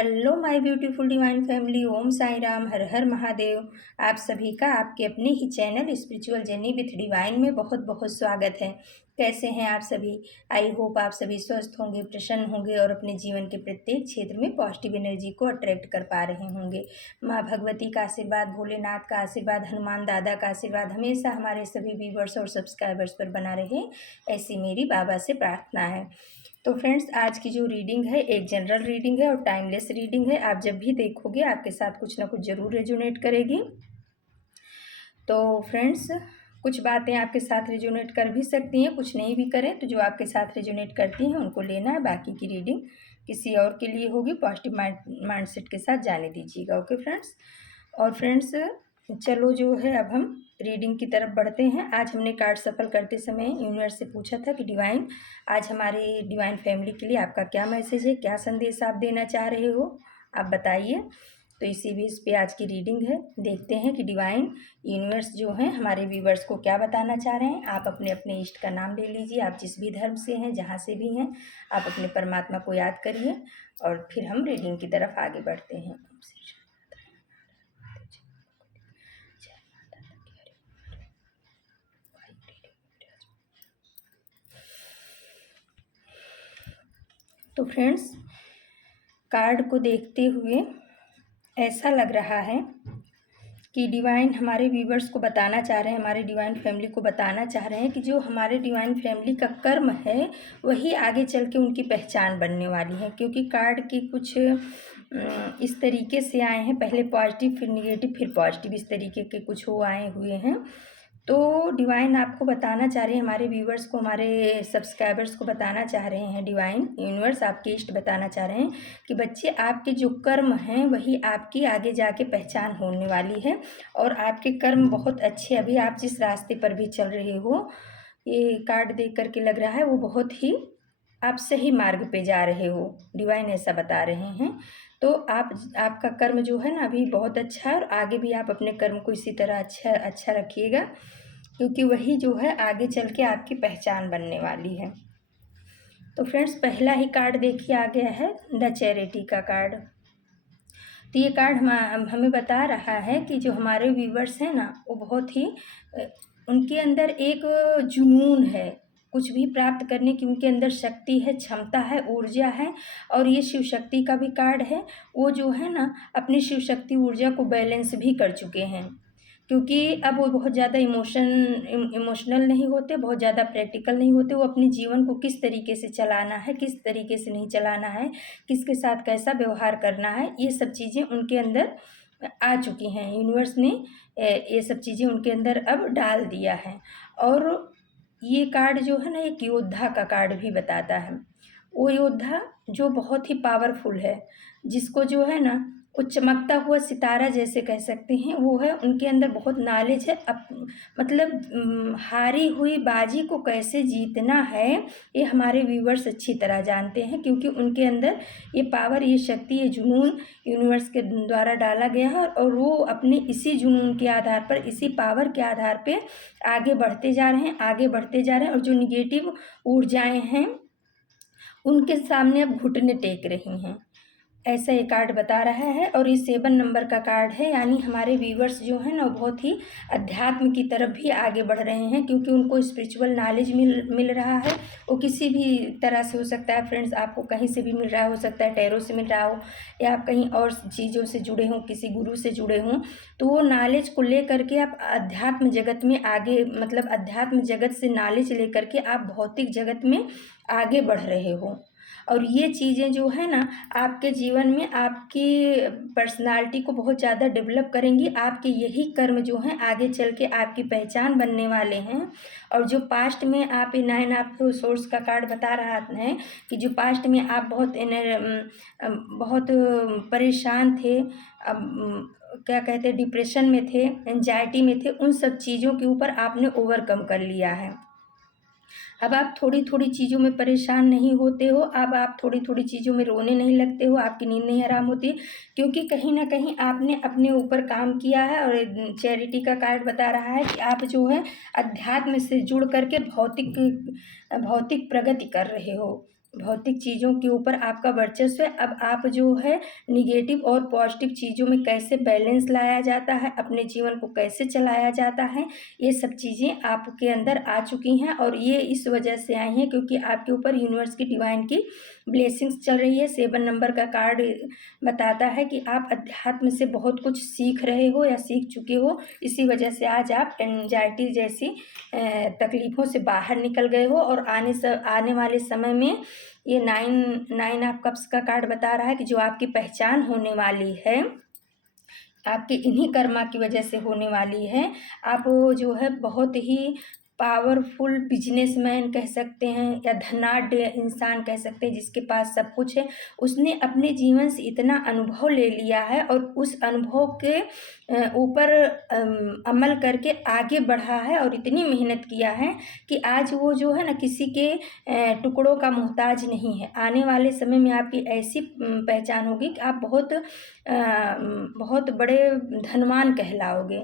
Hello my beautiful divine family, Om Sai Ram, हर हर महादेव। आप सभी का आपके अपने ही channel spiritual journey with divine में बहुत बहुत स्वागत है। कैसे हैं आप सभी? आई होप आप सभी स्वस्थ होंगे, प्रसन्न होंगे और अपने जीवन के प्रत्येक क्षेत्र में पॉजिटिव एनर्जी को अट्रैक्ट कर पा रहे होंगे। माँ भगवती का आशीर्वाद, भोलेनाथ का आशीर्वाद, हनुमान दादा का आशीर्वाद हमेशा हमारे सभी व्यूवर्स और सब्सक्राइबर्स पर बना रहे, ऐसी मेरी बाबा से प्रार्थना है। तो फ्रेंड्स, आज की जो रीडिंग है एक जनरल रीडिंग है और टाइमलेस रीडिंग है। आप जब भी देखोगे आपके साथ कुछ ना कुछ ज़रूर रेजोनेट करेगी। तो फ्रेंड्स, कुछ बातें आपके साथ रेजोनेट कर भी सकती हैं, कुछ नहीं भी करें तो जो आपके साथ रेजोनेट करती हैं उनको लेना है। बाकी की रीडिंग किसी और के लिए होगी। पॉजिटिव माइंडसेट के साथ जाने दीजिएगा। Okay friends. और फ्रेंड्स, चलो जो है अब हम रीडिंग की तरफ बढ़ते हैं। आज हमने कार्ड सफल करते समय यूनिवर्स से पूछा था कि डिवाइन, आज हमारी डिवाइन फैमिली के लिए आपका क्या मैसेज है, क्या संदेश आप देना चाह रहे हो, आप बताइए। तो इसी बेस पे आज की रीडिंग है। देखते हैं कि डिवाइन यूनिवर्स जो है हमारे व्यूवर्स को क्या बताना चाह रहे हैं। आप अपने अपने इष्ट का नाम ले लीजिए। आप जिस भी धर्म से हैं, जहाँ से भी हैं, आप अपने परमात्मा को याद करिए और फिर हम रीडिंग की तरफ आगे बढ़ते हैं। तो फ्रेंड्स, कार्ड को देखते हुए ऐसा लग रहा है कि डिवाइन हमारे व्यूवर्स को बताना चाह रहे हैं, हमारे डिवाइन फैमिली को बताना चाह रहे हैं कि जो हमारे डिवाइन फैमिली का कर्म है वही आगे चल के उनकी पहचान बनने वाली है। क्योंकि कार्ड के कुछ इस तरीके से आए हैं, पहले पॉजिटिव फिर निगेटिव फिर पॉजिटिव, इस तरीके के कुछ वो आए हुए हैं। तो डिवाइन आपको बताना चाह रहे हैं, हमारे व्यूवर्स को, हमारे सब्सक्राइबर्स को बताना चाह रहे हैं, डिवाइन यूनिवर्स आपके इष्ट बताना चाह रहे हैं कि बच्चे, आपके जो कर्म हैं वही आपकी आगे जाके पहचान होने वाली है। और आपके कर्म बहुत अच्छे, अभी आप जिस रास्ते पर भी चल रहे हो, ये कार्ड देख करके लग रहा है वो बहुत ही आप सही मार्ग पे जा रहे हो, डिवाइन ऐसा बता रहे हैं। तो आपका कर्म जो है ना अभी बहुत अच्छा है और आगे भी आप अपने कर्म को इसी तरह अच्छा रखिएगा, क्योंकि वही जो है आगे चल के आपकी पहचान बनने वाली है। तो फ्रेंड्स, पहला ही कार्ड देखिए आ गया है द चैरिटी का कार्ड। तो ये कार्ड हमें बता रहा है कि जो हमारे व्यूवर्स हैं ना वो बहुत ही उनके अंदर एक जुनून है, कुछ भी प्राप्त करने की उनके अंदर शक्ति है, क्षमता है, ऊर्जा है। और ये शिव शक्ति का भी कार्ड है। वो जो है ना अपनी शिव शक्ति ऊर्जा को बैलेंस भी कर चुके हैं, क्योंकि अब वो बहुत ज़्यादा इमोशनल नहीं होते, बहुत ज़्यादा प्रैक्टिकल नहीं होते। वो अपने जीवन को किस तरीके से चलाना है, किस तरीके से नहीं चलाना है, किसके साथ कैसा व्यवहार करना है, ये सब चीज़ें उनके अंदर आ चुकी हैं। यूनिवर्स ने ये सब चीज़ें उनके अंदर अब डाल दिया है। और ये कार्ड जो है ना एक योद्धा का कार्ड भी बताता है। वो योद्धा जो बहुत ही पावरफुल है, जिसको जो है ना वो चमकता हुआ सितारा जैसे कह सकते हैं, वो है। उनके अंदर बहुत नॉलेज है। मतलब हारी हुई बाजी को कैसे जीतना है ये हमारे व्यूवर्स अच्छी तरह जानते हैं, क्योंकि उनके अंदर ये पावर, ये शक्ति, ये जुनून यूनिवर्स के द्वारा डाला गया है। और वो अपने इसी जुनून के आधार पर, इसी पावर के आधार पर आगे बढ़ते जा रहे हैं, आगे बढ़ते जा रहे हैं। और जो निगेटिव ऊर्जाएं हैं उनके सामने अब घुटने टेक रही हैं, ऐसा ये कार्ड बता रहा है। और ये 7 नंबर का कार्ड है, यानी हमारे व्यूवर्स जो है ना बहुत ही अध्यात्म की तरफ भी आगे बढ़ रहे हैं, क्योंकि उनको स्पिरिचुअल नॉलेज मिल रहा है। वो किसी भी तरह से हो सकता है फ्रेंड्स, आपको कहीं से भी मिल रहा हो सकता है, टैरो से मिल रहा हो या आप कहीं और चीज़ों से जुड़े हों, किसी गुरु से जुड़े हों। तो वो नॉलेज को ले करके आप अध्यात्म जगत में आगे, मतलब अध्यात्म जगत से नॉलेज ले करके आप भौतिक जगत में आगे बढ़ रहे हो। और ये चीज़ें जो है ना आपके जीवन में आपकी पर्सनालिटी को बहुत ज़्यादा डेवलप करेंगी। आपके यही कर्म जो हैं आगे चल के आपकी पहचान बनने वाले हैं। और जो पास्ट में आप आपको सोर्स का कार्ड बता रहा है कि जो पास्ट में आप बहुत परेशान थे, क्या कहते हैं, डिप्रेशन में थे, एंजाइटी में थे, उन सब चीज़ों के ऊपर आपने ओवरकम कर लिया है। अब आप थोड़ी थोड़ी चीज़ों में परेशान नहीं होते हो, अब आप थोड़ी थोड़ी चीज़ों में रोने नहीं लगते हो, आपकी नींद नहीं हराम होती, क्योंकि कहीं ना कहीं आपने अपने ऊपर काम किया है। और चैरिटी का कार्ड बता रहा है कि आप जो है अध्यात्म से जुड़ करके भौतिक प्रगति कर रहे हो। भौतिक चीज़ों के ऊपर आपका वर्चस्व है। अब आप जो है निगेटिव और पॉजिटिव चीज़ों में कैसे बैलेंस लाया जाता है, अपने जीवन को कैसे चलाया जाता है, ये सब चीज़ें आपके अंदर आ चुकी हैं। और ये इस वजह से आई हैं क्योंकि आपके ऊपर यूनिवर्स की डिवाइन की ब्लेसिंग्स चल रही है। 7 नंबर का कार्ड बताता है कि आप अध्यात्म से बहुत कुछ सीख रहे हो या सीख चुके हो। इसी वजह से आज आप एंजाइटी जैसी तकलीफ़ों से बाहर निकल गए हो। और आने वाले समय में ये 9 ऑफ कप्स का कार्ड बता रहा है कि जो आपकी पहचान होने वाली है, आपके इन्हीं कर्मा की वजह से होने वाली है। आप जो है बहुत ही पावरफुल बिजनेसमैन कह सकते हैं या धनाढ्य इंसान कह सकते हैं, जिसके पास सब कुछ है। उसने अपने जीवन से इतना अनुभव ले लिया है और उस अनुभव के ऊपर अमल करके आगे बढ़ा है और इतनी मेहनत किया है कि आज वो जो है ना किसी के टुकड़ों का मोहताज नहीं है। आने वाले समय में आपकी ऐसी पहचान होगी कि आप बहुत बड़े धनवान कहलाओगे।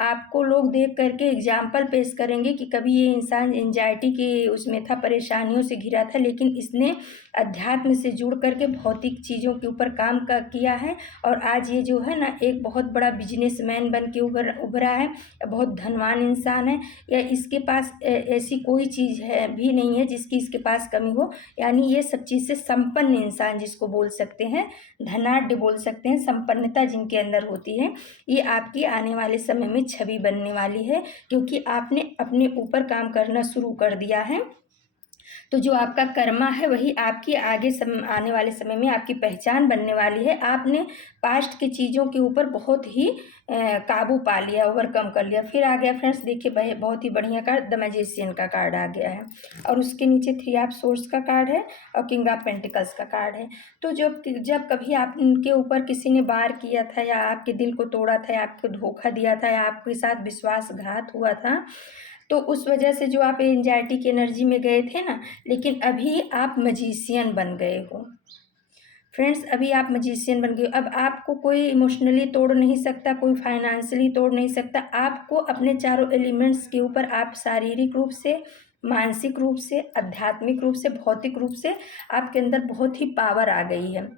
आपको लोग देख करके एग्जाम्पल पेश करेंगे कि कभी ये इंसान एंजाइटी के उसमें था, परेशानियों से घिरा था, लेकिन इसने अध्यात्म से जुड़ करके भौतिक चीज़ों के ऊपर काम किया है और आज ये जो है ना एक बहुत बड़ा बिजनेसमैन बन के उभरा है, बहुत धनवान इंसान है। या इसके पास ऐसी कोई चीज़ है भी नहीं है जिसकी इसके पास कमी हो। यानी ये सब चीज़ से संपन्न इंसान जिसको बोल सकते हैं, धनाढ्य बोल सकते हैं, संपन्नता जिनके अंदर होती है, ये आपकी आने वाले समय में छवि बनने वाली है क्योंकि आपने अपने ऊपर काम करना शुरू कर दिया है। तो जो आपका कर्मा है वही आपकी आगे आने वाले समय में आपकी पहचान बनने वाली है। आपने पास्ट की चीज़ों के ऊपर बहुत ही काबू पा लिया, ओवरकम कर लिया। फिर आ गया फ्रेंड्स, देखिए बहुत ही बढ़िया कार्ड द मैजिशियन का कार्ड आ गया है और उसके नीचे 3 ऑफ सोर्ड्स का कार्ड है और किंग ऑफ पेंटिकल्स का कार्ड है। तो जब कभी आपके ऊपर किसी ने वार किया था या आपके दिल को तोड़ा था या आपको धोखा दिया था या आपके साथ विश्वासघात हुआ था, तो उस वजह से जो आप एंजाइटी की एनर्जी में गए थे ना, लेकिन अभी आप मैजिशियन बन गए हो फ्रेंड्स। अभी आप मैजिशियन बन गए हो। अब आपको कोई इमोशनली तोड़ नहीं सकता, कोई फाइनेंशियली तोड़ नहीं सकता। आपको अपने चारों एलिमेंट्स के ऊपर आप शारीरिक रूप से, मानसिक रूप से, आध्यात्मिक रूप से, भौतिक रूप से आपके अंदर बहुत ही पावर आ गई है।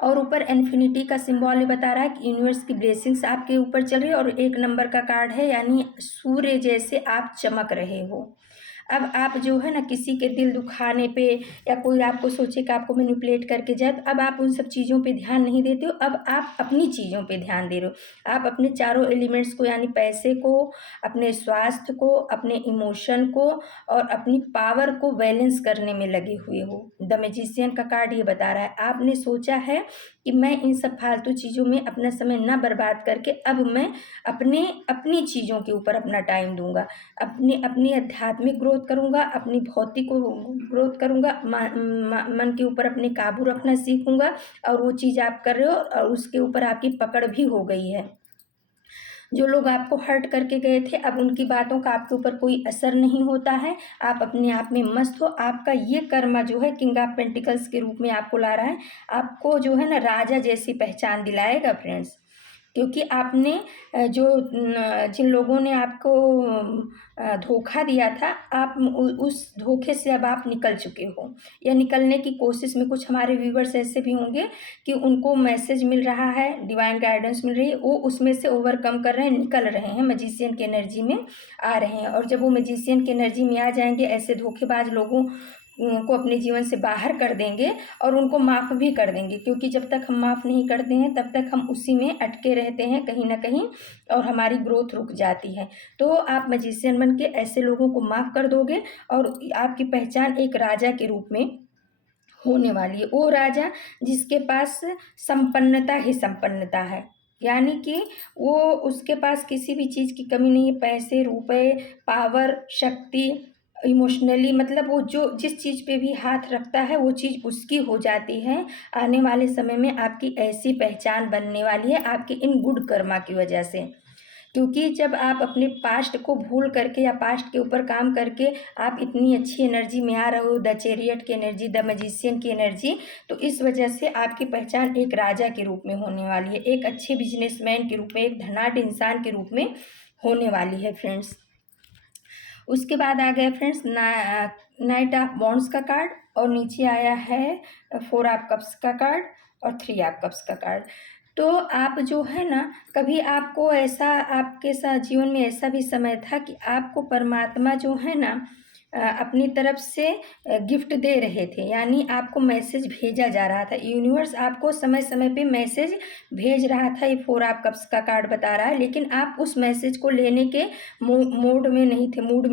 और ऊपर इन्फिनिटी का सिंबल ये बता रहा है कि यूनिवर्स की ब्लेसिंग्स आपके ऊपर चल रही है। और 1 नंबर का कार्ड है, यानी सूर्य जैसे आप चमक रहे हो। अब आप जो है ना किसी के दिल दुखाने पे या कोई आपको सोचे कि आपको मैनिपुलेट करके जाए, तो अब आप उन सब चीज़ों पे ध्यान नहीं देते हो। अब आप अपनी चीज़ों पे ध्यान दे रहे हो। आप अपने चारों एलिमेंट्स को, यानी पैसे को, अपने स्वास्थ्य को, अपने इमोशन को और अपनी पावर को बैलेंस करने में लगे हुए हो। द मैजिशियन का कार्ड ये बता रहा है आपने सोचा है कि मैं इन सब फालतू चीज़ों में अपना समय ना बर्बाद करके अब मैं अपनी चीज़ों के ऊपर अपना टाइम दूंगा, अपनी आध्यात्मिक ग्रोथ करूंगा, अपनी भौतिक ग्रोथ करूंगा, मन के ऊपर अपने काबू रखना सीखूंगा। और वो चीज़ आप कर रहे हो और उसके ऊपर आपकी पकड़ भी हो गई है। जो लोग आपको हर्ट करके गए थे, अब उनकी बातों का आपके ऊपर कोई असर नहीं होता है। आप अपने आप में मस्त हो। आपका ये कर्मा जो है किंग ऑफ पेंटिकल्स के रूप में आपको ला रहा है, आपको जो है ना राजा जैसी पहचान दिलाएगा फ्रेंड्स। क्योंकि आपने जिन लोगों ने आपको धोखा दिया था, आप उस धोखे से अब आप निकल चुके हो या निकलने की कोशिश में। कुछ हमारे व्यूवर्स ऐसे भी होंगे कि उनको मैसेज मिल रहा है, डिवाइन गाइडेंस मिल रही है, वो उसमें से ओवरकम कर रहे हैं, निकल रहे हैं, मैजिशियन की एनर्जी में आ रहे हैं। और जब वो मैजिशियन की एनर्जी में आ जाएंगे, ऐसे धोखेबाज लोगों को अपने जीवन से बाहर कर देंगे और उनको माफ़ भी कर देंगे। क्योंकि जब तक हम माफ़ नहीं करते हैं तब तक हम उसी में अटके रहते हैं कहीं ना कहीं और हमारी ग्रोथ रुक जाती है। तो आप मैजिशियन बन के ऐसे लोगों को माफ़ कर दोगे और आपकी पहचान एक राजा के रूप में होने वाली है। वो राजा जिसके पास संपन्नता ही संपन्नता है, यानी कि वो उसके पास किसी भी चीज़ की कमी नहीं है। पैसे, रुपए, पावर, शक्ति, इमोशनली, मतलब वो जो जिस चीज़ पे भी हाथ रखता है वो चीज़ उसकी हो जाती है। आने वाले समय में आपकी ऐसी पहचान बनने वाली है आपके इन गुड कर्मा की वजह से। क्योंकि जब आप अपने पास्ट को भूल करके या पास्ट के ऊपर काम करके आप इतनी अच्छी एनर्जी में आ रहे हो, द चैरियट की एनर्जी, द मैजिशियन की एनर्जी, तो इस वजह से आपकी पहचान एक राजा के रूप में होने वाली है, एक अच्छे बिजनेसमैन के रूप में, एक धनाढ्य इंसान के रूप में होने वाली है फ्रेंड्स। उसके बाद आ गया फ्रेंड्स नाइट ऑफ वॉन्ड्स का कार्ड, और नीचे आया है 4 ऑफ कप्स का कार्ड और 3 ऑफ कप्स का कार्ड। तो आप जो है ना, कभी आपको ऐसा आपके साथ जीवन में ऐसा भी समय था कि आपको परमात्मा जो है ना अपनी तरफ से गिफ्ट दे रहे थे, यानी आपको मैसेज भेजा जा रहा था, यूनिवर्स आपको समय समय पे मैसेज भेज रहा था। ये 4 ऑफ कप्स का कार्ड बता रहा है, लेकिन आप उस मैसेज को लेने के मूड में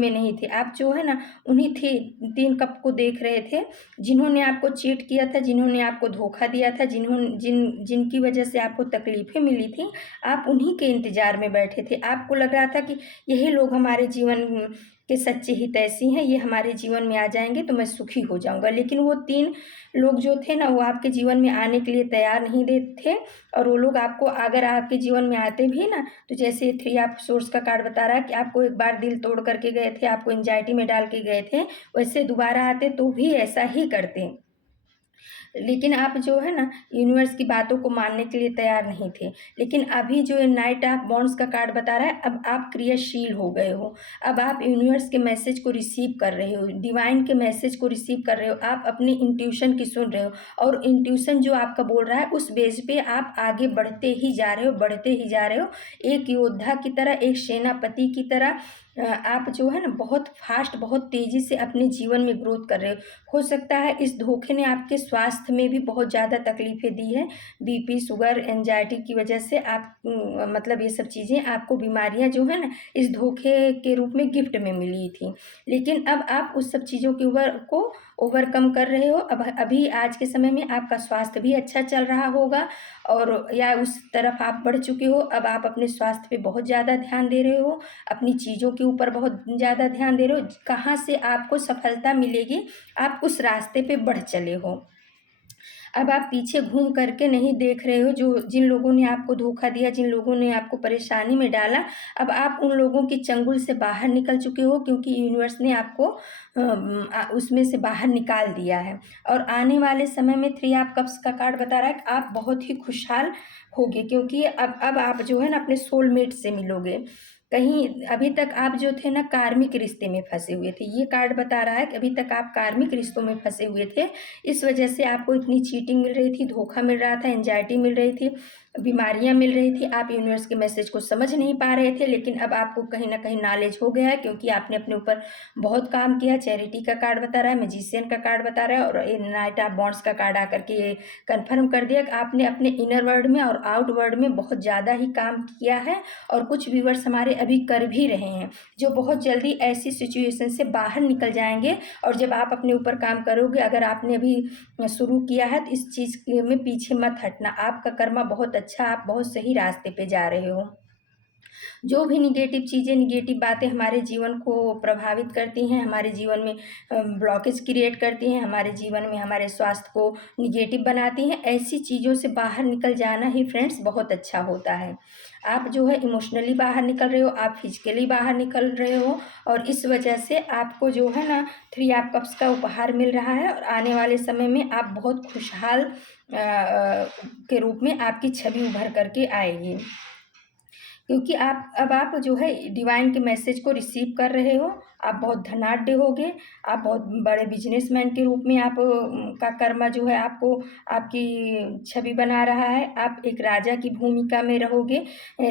नहीं थे। आप जो है ना उन्हीं 3 कप को देख रहे थे जिन्होंने आपको चीट किया था, जिन्होंने आपको धोखा दिया था, जिनकी वजह से आपको तकलीफ़ें मिली थी। आप उन्हीं के इंतज़ार में बैठे थे। आपको लग रहा था कि यही लोग हमारे जीवन के सच्चे हितैषी हैं, ये हमारे जीवन में आ जाएंगे तो मैं सुखी हो जाऊंगा। लेकिन वो 3 लोग जो थे ना, वो आपके जीवन में आने के लिए तैयार नहीं थे। और वो लोग आपको अगर आपके जीवन में आते भी ना, तो जैसे 3 ऑफ सोर्स का कार्ड बता रहा है कि आपको एक बार दिल तोड़ करके गए थे, आपको एंजाइटी में डाल के गए थे, वैसे दोबारा आते तो भी ऐसा ही करते। लेकिन आप जो है ना यूनिवर्स की बातों को मानने के लिए तैयार नहीं थे। लेकिन अभी जो ये नाइट ऑफ वॉन्ड्स का कार्ड बता रहा है, अब आप क्रियाशील हो गए हो। अब आप यूनिवर्स के मैसेज को रिसीव कर रहे हो, डिवाइन के मैसेज को रिसीव कर रहे हो। आप अपनी इंट्यूशन की सुन रहे हो, और इंट्यूशन जो आपका बोल रहा है उस बेस पे आप आगे बढ़ते ही जा रहे हो। एक योद्धा की तरह, एक सेनापति की तरह आप जो है ना बहुत फास्ट, बहुत तेज़ी से अपने जीवन में ग्रोथ कर रहे हो सकता है इस धोखे ने आपके स्वास्थ्य में भी बहुत ज़्यादा तकलीफ़ें दी है। बीपी, शुगर, एंजाइटी की वजह से आप मतलब ये सब चीज़ें, आपको बीमारियां जो है ना इस धोखे के रूप में गिफ्ट में मिली थी। लेकिन अब आप उस सब चीज़ों के को ओवरकम कर रहे हो। अब अभी आज के समय में आपका स्वास्थ्य भी अच्छा चल रहा होगा, और या उस तरफ आप बढ़ चुके हो। अब आप अपने स्वास्थ्य पे बहुत ज़्यादा ध्यान दे रहे हो, अपनी चीज़ों के ऊपर बहुत ज़्यादा ध्यान दे रहे हो। कहाँ से आपको सफलता मिलेगी, आप उस रास्ते पे बढ़ चले हो। अब आप पीछे घूम करके नहीं देख रहे हो, जो जिन लोगों ने आपको धोखा दिया, जिन लोगों ने आपको परेशानी में डाला, अब आप उन लोगों की चंगुल से बाहर निकल चुके हो, क्योंकि यूनिवर्स ने आपको उसमें से बाहर निकाल दिया है। और आने वाले समय में 3 ऑफ कप्स का कार्ड बता रहा है कि आप बहुत ही खुशहाल होगे, क्योंकि अब आप जो है ना अपने सोलमेट से मिलोगे। कहीं अभी तक आप जो थे ना कार्मिक रिश्ते में फंसे हुए थे, ये कार्ड बता रहा है कि अभी तक आप कार्मिक रिश्तों में फंसे हुए थे। इस वजह से आपको इतनी चीटिंग मिल रही थी, धोखा मिल रहा था, एंजाइटी मिल रही थी, बीमारियां मिल रही थी। आप यूनिवर्स के मैसेज को समझ नहीं पा रहे थे, लेकिन अब आपको कहीं ना कहीं नॉलेज हो गया है, क्योंकि आपने अपने ऊपर बहुत काम किया। चैरिटी का कार्ड बता रहा है, मैजिशियन का कार्ड बता रहा है, और नाइट ऑफ वॉन्ड्स का कार्ड आकर के ये कन्फर्म कर दिया कि आपने अपने इनर वर्ल्ड में और आउट वर्ल्ड में बहुत ज़्यादा ही काम किया है। और कुछ व्यूअर्स हमारे अभी कर भी रहे हैं, जो बहुत जल्दी ऐसी सिचुएशन से बाहर निकल जाएंगे। और जब आप अपने ऊपर काम करोगे, अगर आपने अभी शुरू किया है, तो इस चीज़ में पीछे मत हटना। आपका कर्मा बहुत अच्छा, आप बहुत सही रास्ते पे जा रहे हो। जो भी निगेटिव चीज़ें, निगेटिव बातें हमारे जीवन को प्रभावित करती हैं, हमारे जीवन में ब्लॉकेज क्रिएट करती हैं, हमारे जीवन में हमारे स्वास्थ्य को निगेटिव बनाती हैं, ऐसी चीज़ों से बाहर निकल जाना ही फ्रेंड्स बहुत अच्छा होता है। आप जो है इमोशनली बाहर निकल रहे हो, आप फिजिकली बाहर निकल रहे हो, और इस वजह से आपको जो है ना 3 ऑफ कप्स का उपहार मिल रहा है। और आने वाले समय में आप बहुत खुशहाल के रूप में आपकी छवि उभर करके आएगी, क्योंकि आप जो है डिवाइन के मैसेज को रिसीव कर रहे हो। आप बहुत धनाढ्य होगे, आप बहुत बड़े बिजनेसमैन के रूप में आप का कर्मा जो है आपको आपकी छवि बना रहा है। आप एक राजा की भूमिका में रहोगे,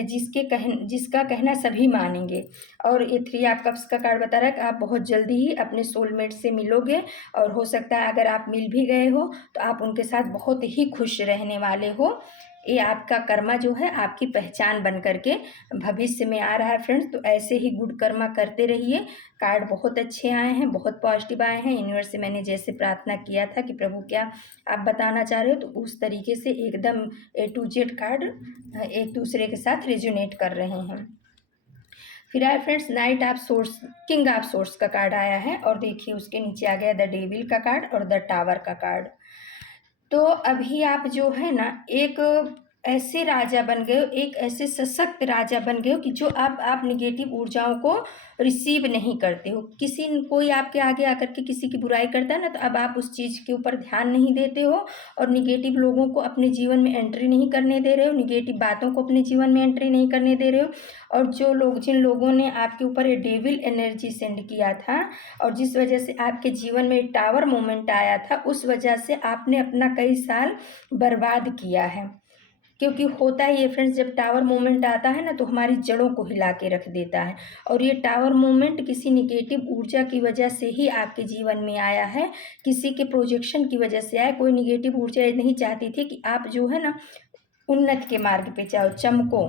जिसका कहना सभी मानेंगे। और ये 3 ऑफ कप्स का कार्ड बता रहा है कि आप बहुत जल्दी ही अपने सोलमेट से मिलोगे, और हो सकता है अगर आप मिल भी गए हो तो आप उनके साथ बहुत ही खुश रहने वाले हो। ये आपका कर्मा जो है आपकी पहचान बन करके भविष्य में आ रहा है फ्रेंड्स। तो ऐसे ही गुड कर्मा करते रहिए। कार्ड बहुत अच्छे आए हैं, बहुत पॉजिटिव आए हैं। यूनिवर्स से मैंने जैसे प्रार्थना किया था कि प्रभु क्या आप बताना चाह रहे हो, तो उस तरीके से एकदम A to Z कार्ड एक दूसरे के साथ रेजोनेट कर रहे हैं। फिर आए friends night of source, king of source का कार्ड आया है, और देखिए उसके नीचे आ गया द डेविल का कार्ड और द टावर का कार्ड। तो अभी आप जो है ना एक ऐसे राजा बन गए हो, एक ऐसे सशक्त राजा बन गए हो कि जो अब आप निगेटिव ऊर्जाओं को रिसीव नहीं करते हो। कोई आपके आगे आकर के किसी की बुराई करता है ना, तो अब आप उस चीज़ के ऊपर ध्यान नहीं देते हो और निगेटिव लोगों को अपने जीवन में एंट्री नहीं करने दे रहे हो, निगेटिव बातों को अपने जीवन में एंट्री नहीं करने दे रहे हो। और जिन लोगों ने आपके ऊपर ये डेविल एनर्जी सेंड किया था और जिस वजह से आपके जीवन में टावर मोमेंट आया था, उस वजह से आपने अपना कई साल बर्बाद किया है। क्योंकि होता ही है फ्रेंड्स, जब टावर मोमेंट आता है ना, तो हमारी जड़ों को हिला के रख देता है। और ये टावर मोमेंट किसी निगेटिव ऊर्जा की वजह से ही आपके जीवन में आया है, किसी के प्रोजेक्शन की वजह से आया। कोई निगेटिव ऊर्जा ये नहीं चाहती थी कि आप जो है ना उन्नत के मार्ग पे जाओ, चमको।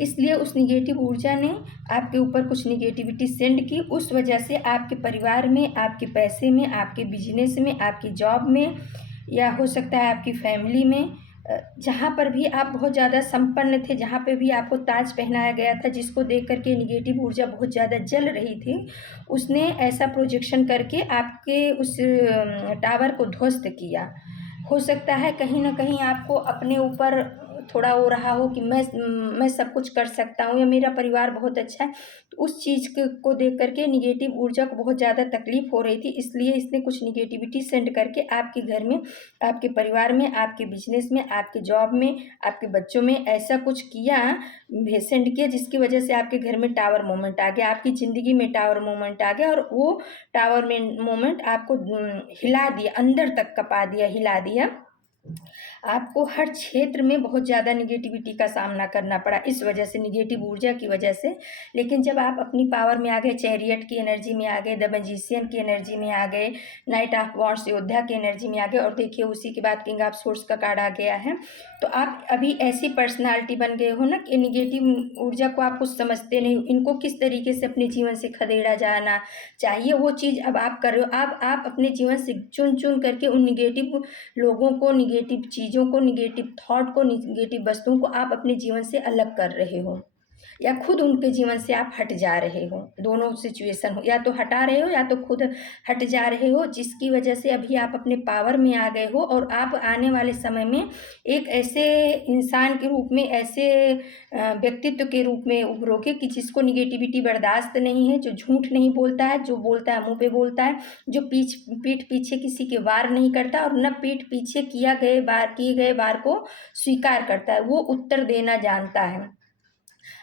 इसलिए उस निगेटिव ऊर्जा ने आपके ऊपर कुछ निगेटिविटी सेंड की। उस वजह से आपके परिवार में, आपके पैसे में, आपके बिजनेस में, आपकी जॉब में, या हो सकता है आपकी फैमिली में, जहाँ पर भी आप बहुत ज़्यादा संपन्न थे, जहाँ पे भी आपको ताज पहनाया गया था, जिसको देख करके निगेटिव ऊर्जा बहुत ज़्यादा जल रही थी, उसने ऐसा प्रोजेक्शन करके आपके उस टावर को ध्वस्त किया। हो सकता है कहीं ना कहीं आपको अपने ऊपर थोड़ा हो रहा हो कि मैं सब कुछ कर सकता हूँ या मेरा परिवार बहुत अच्छा है, तो उस चीज़ को देख करके निगेटिव ऊर्जा को बहुत ज़्यादा तकलीफ हो रही थी। इसलिए इसने कुछ निगेटिविटी सेंड करके आपके घर में, आपके परिवार में, आपके बिजनेस में, आपके जॉब में, आपके बच्चों में ऐसा कुछ किया, सेंड किया, जिसकी वजह से आपके घर में टावर मोमेंट आ गया, आपकी ज़िंदगी में टावर मोमेंट आ गया। और वो टावर में मोमेंट आपको हिला दिया, अंदर तक कपा दिया, हिला दिया। आपको हर क्षेत्र में बहुत ज़्यादा निगेटिविटी का सामना करना पड़ा इस वजह से, निगेटिव ऊर्जा की वजह से। लेकिन जब आप अपनी पावर में आ गए, चैरियट की एनर्जी में आ गए, द मैजिशियन की एनर्जी में आ गए, नाइट ऑफ वॉन्ड्स योद्धा की एनर्जी में आ गए, और देखिए उसी के बाद किंग ऑफ सोर्स का कार्ड आ गया है, तो आप अभी ऐसी पर्सनालिटी बन गए हो ना कि निगेटिव ऊर्जा को आप कुछ समझते नहीं हो। इनको किस तरीके से अपने जीवन से खदेड़ा जाना चाहिए, वो चीज़ अब आप कर रहे हो। आप अपने जीवन से चुन चुन करके उन निगेटिव लोगों को, निगेटिव चीज़ों को, निगेटिव थॉट को, निगेटिव वस्तुओं को आप अपने जीवन से अलग कर रहे हो, या खुद उनके जीवन से आप हट जा रहे हो। दोनों सिचुएशन हो, या तो हटा रहे हो या तो खुद हट जा रहे हो, जिसकी वजह से अभी आप अपने पावर में आ गए हो। और आप आने वाले समय में एक ऐसे इंसान के रूप में, ऐसे व्यक्तित्व के रूप में उभरोगे कि जिसको निगेटिविटी बर्दाश्त नहीं है, जो झूठ नहीं बोलता है, जो बोलता है मुंह पे बोलता है, जो पीठ पीछे किसी के वार नहीं करता, और न पीठ पीछे किए गए वार को स्वीकार करता है। वो उत्तर देना जानता है।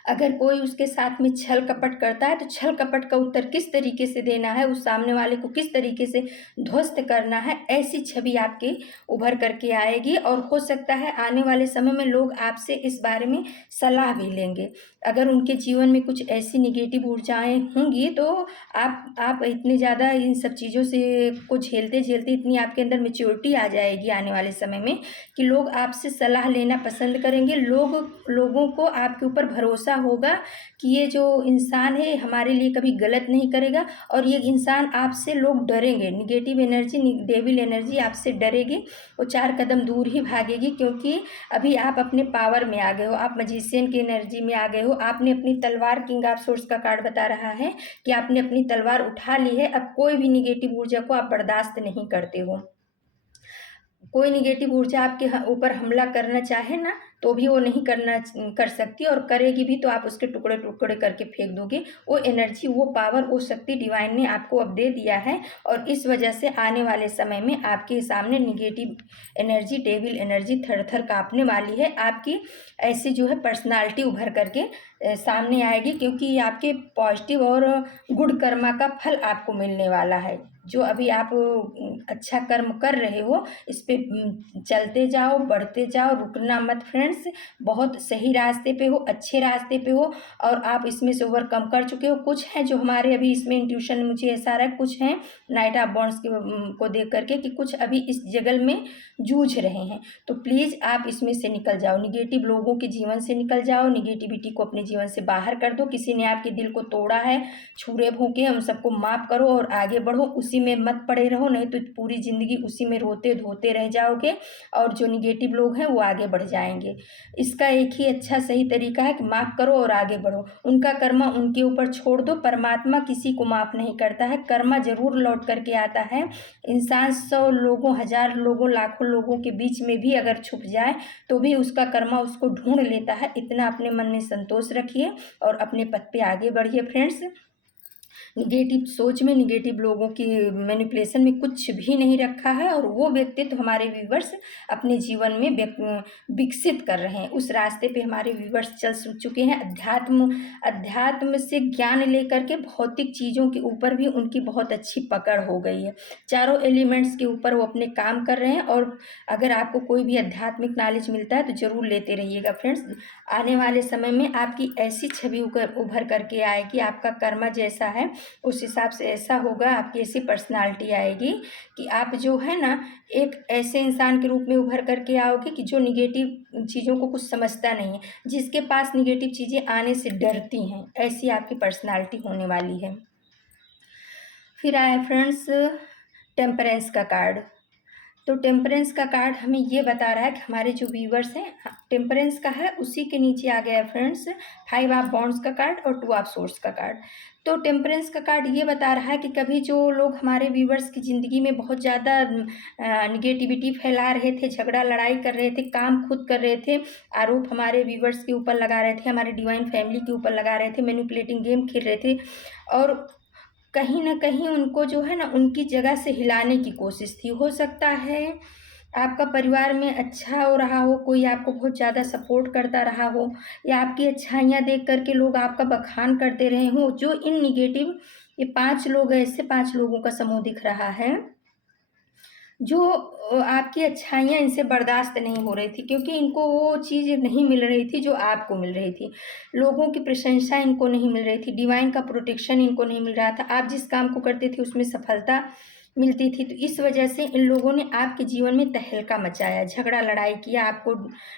अगर कोई उसके साथ में छल कपट करता है, तो छल कपट का उत्तर किस तरीके से देना है, उस सामने वाले को किस तरीके से ध्वस्त करना है, ऐसी छवि आपके उभर करके आएगी। और हो सकता है आने वाले समय में लोग आपसे इस बारे में सलाह भी लेंगे। अगर उनके जीवन में कुछ ऐसी निगेटिव ऊर्जाएं होंगी, तो आप इतने ज़्यादा इन सब चीज़ों से को झेलते झेलते इतनी आपके अंदर मैच्योरिटी आ जाएगी आने वाले समय में कि लोग आपसे सलाह लेना पसंद करेंगे। लोगों को आपके ऊपर भरोसा होगा कि ये जो इंसान है हमारे लिए कभी गलत नहीं करेगा, और ये इंसान आपसे लोग डरेंगे। निगेटिव एनर्जी, डेविल एनर्जी आपसे डरेगी, वो 4 कदम दूर ही भागेगी, क्योंकि अभी आप अपने पावर में आ गए हो, आप मैजिशियन की एनर्जी में आ गए हो। आपने अपनी तलवार, किंग ऑफ सोर्स का कार्ड बता रहा है कि आपने अपनी तलवार उठा ली है। अब कोई भी निगेटिव ऊर्जा को आप बर्दाश्त नहीं करते हो। कोई निगेटिव ऊर्जा आपके ऊपर हमला करना चाहे ना, तो भी वो नहीं कर सकती, और करेगी भी तो आप उसके टुकड़े टुकड़े करके फेंक दोगे। वो एनर्जी, वो पावर, वो शक्ति डिवाइन ने आपको अब दे दिया है। और इस वजह से आने वाले समय में आपके सामने निगेटिव एनर्जी, डेविल एनर्जी थर थर कांपने वाली है। आपकी ऐसी जो है पर्सनालिटी उभर करके सामने आएगी, क्योंकि आपके पॉजिटिव और गुड कर्मा का फल आपको मिलने वाला है। जो अभी आप अच्छा कर्म कर रहे हो, इस पे चलते जाओ, बढ़ते जाओ, रुकना मत फ्रेंड्स। बहुत सही रास्ते पे हो, अच्छे रास्ते पे हो, और आप इसमें से ओवरकम कर चुके हो। कुछ है जो हमारे अभी इसमें इंट्यूशन मुझे ऐसा रहा है, कुछ हैं नाइट ऑफ बॉन्ड्स को देख करके कि कुछ अभी इस जगल में जूझ रहे हैं। तो प्लीज़ आप इसमें से निकल जाओ, निगेटिव लोगों के जीवन से निकल जाओ, निगेटिविटी को अपने जीवन से बाहर कर दो। किसी ने आपके दिल को तोड़ा है, छुरे भोंके, उन सबको माफ़ करो और आगे बढ़ो। उसी उसी में मत पड़े रहो, नहीं तो पूरी ज़िंदगी उसी में रोते धोते रह जाओगे और जो निगेटिव लोग हैं वो आगे बढ़ जाएंगे। इसका एक ही अच्छा सही तरीका है कि माफ़ करो और आगे बढ़ो। उनका कर्मा उनके ऊपर छोड़ दो। परमात्मा किसी को माफ़ नहीं करता है, कर्मा ज़रूर लौट करके आता है। इंसान 100 लोगों, 1000 लोगों, लाखों लोगों के बीच में भी अगर छुप जाए तो भी उसका कर्मा उसको ढूंढ लेता है। इतना अपने मन में संतोष रखिए और अपने पथ पे आगे बढ़िए फ्रेंड्स। निगेटिव सोच में, निगेटिव लोगों की मैनिपुलेशन में कुछ भी नहीं रखा है और वो व्यक्तित्व हमारे व्यूवर्स अपने जीवन में विकसित कर रहे हैं। उस रास्ते पे हमारे व्यूवर्स चल चुके हैं। अध्यात्म से ज्ञान लेकर के भौतिक चीज़ों के ऊपर भी उनकी बहुत अच्छी पकड़ हो गई है। चारों एलिमेंट्स के ऊपर वो अपने काम कर रहे हैं और अगर आपको कोई भी आध्यात्मिक नॉलेज मिलता है तो ज़रूर लेते रहिएगा फ्रेंड्स। आने वाले समय में आपकी ऐसी छवि उभर करके आएगी, आपका कर्मा जैसा है उस हिसाब से ऐसा होगा, आपकी ऐसी पर्सनालिटी आएगी कि आप जो है ना एक ऐसे इंसान के रूप में उभर करके आओगे कि जो निगेटिव चीज़ों को कुछ समझता नहीं है, जिसके पास निगेटिव चीज़ें आने से डरती हैं, ऐसी आपकी पर्सनालिटी होने वाली है। फिर आया फ्रेंड्स टेम्परेंस का कार्ड। तो टेम्परेंस का कार्ड हमें ये बता रहा है कि हमारे जो व्यूवर्स हैं, टेम्परेंस का है, उसी के नीचे आ गया है फ्रेंड्स 5 ऑफ वॉन्ड्स का कार्ड और 2 ऑफ सोर्ड्स का कार्ड। तो टेम्परेंस का कार्ड ये बता रहा है कि कभी जो लोग हमारे व्यूवर्स की ज़िंदगी में बहुत ज़्यादा निगेटिविटी फैला रहे थे, झगड़ा लड़ाई कर रहे थे, काम खुद कर रहे थे, आरोप हमारे व्यूवर्स के ऊपर लगा रहे थे, हमारे डिवाइन फैमिली के ऊपर लगा रहे थे, मैनिपुलेटिंग गेम खेल रहे थे और कहीं ना कहीं उनको जो है ना उनकी जगह से हिलाने की कोशिश थी। हो सकता है आपका परिवार में अच्छा हो रहा हो, कोई आपको बहुत ज़्यादा सपोर्ट करता रहा हो या आपकी अच्छाइयाँ देख करके लोग आपका बखान करते रहे हों। जो इन निगेटिव ये 5 लोग, ऐसे 5 लोगों का समूह दिख रहा है जो आपकी अच्छाइयाँ इनसे बर्दाश्त नहीं हो रही थी, क्योंकि इनको वो चीज़ नहीं मिल रही थी जो आपको मिल रही थी। लोगों की प्रशंसा इनको नहीं मिल रही थी, डिवाइन का प्रोटेक्शन इनको नहीं मिल रहा था, आप जिस काम को करते थे उसमें सफलता मिलती थी। तो इस वजह से इन लोगों ने आपके जीवन में तहलका मचाया, झगड़ा लड़ाई किया, आपको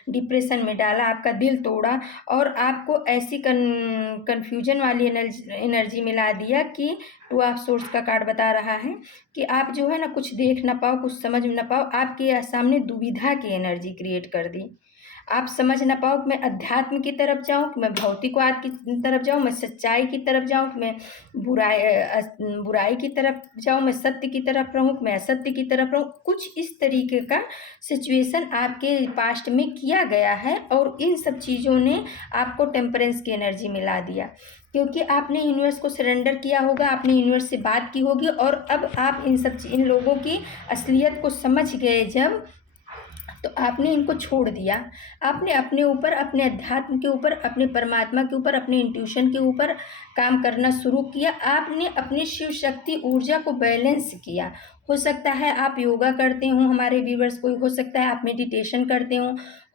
डिप्रेशन में डाला, आपका दिल तोड़ा और आपको ऐसी कन्फ्यूजन वाली एनर्जी में ला दिया कि 2 ऑफ सोर्स का कार्ड बता रहा है कि आप जो है ना कुछ देख ना पाओ, कुछ समझ ना पाओ, आपके सामने दुविधा की एनर्जी क्रिएट कर दी। आप समझ ना पाओ कि मैं अध्यात्म की तरफ जाऊं, कि मैं भौतिकवाद की तरफ जाऊं, मैं सच्चाई की तरफ जाऊं, कि मैं बुराई की तरफ जाऊं, मैं सत्य की तरफ रहूं, कि मैं असत्य की तरफ रहूं। कुछ इस तरीके का सिचुएशन आपके पास्ट में किया गया है और इन सब चीज़ों ने आपको टेम्परेंस की एनर्जी में ला दिया, क्योंकि आपने यूनिवर्स को सरेंडर किया होगा, आपने यूनिवर्स से बात की होगी और अब आप इन लोगों की असलियत को समझ गए जब, तो आपने इनको छोड़ दिया। आपने अपने ऊपर, अपने अध्यात्म के ऊपर, अपने परमात्मा के ऊपर, अपने इंट्यूशन के ऊपर काम करना शुरू किया। आपने अपनी शिव शक्ति ऊर्जा को बैलेंस किया। हो सकता है आप योगा करते हो, हमारे व्यूवर्स, कोई हो सकता है आप मेडिटेशन करते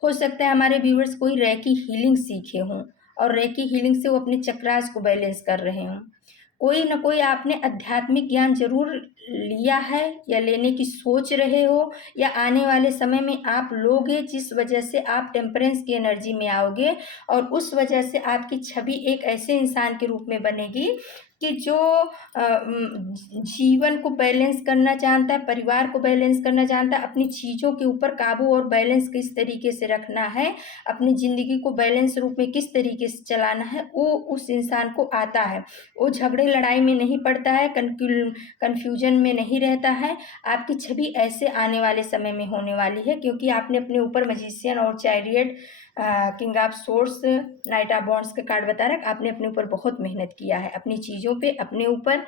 हो सकता है हमारे व्यूवर्स कोई रेकी हीलिंग सीखे हों और रेकी हीलिंग से वो अपने चक्रास को बैलेंस कर रहे हों। कोई ना कोई आपने आध्यात्मिक ज्ञान जरूर लिया है या लेने की सोच रहे हो या आने वाले समय में आप लोगे, जिस वजह से आप टेम्परेंस की एनर्जी में आओगे और उस वजह से आपकी छवि एक ऐसे इंसान के रूप में बनेगी कि जो जीवन को बैलेंस करना जानता है, परिवार को बैलेंस करना जानता है, अपनी चीज़ों के ऊपर काबू और बैलेंस किस तरीके से रखना है, अपनी ज़िंदगी को बैलेंस रूप में किस तरीके से चलाना है, वो उस इंसान को आता है। वो झगड़े लड़ाई में नहीं पड़ता है, कन्फ्यूजन में नहीं रहता है। आपकी छवि ऐसे आने वाले समय में होने वाली है, क्योंकि आपने अपने ऊपर मैजिशियन और chariot, king of source, night of wands का कार्ड बता रहा है। आपने अपने ऊपर बहुत मेहनत किया है, अपनी चीज़ों पे, अपने ऊपर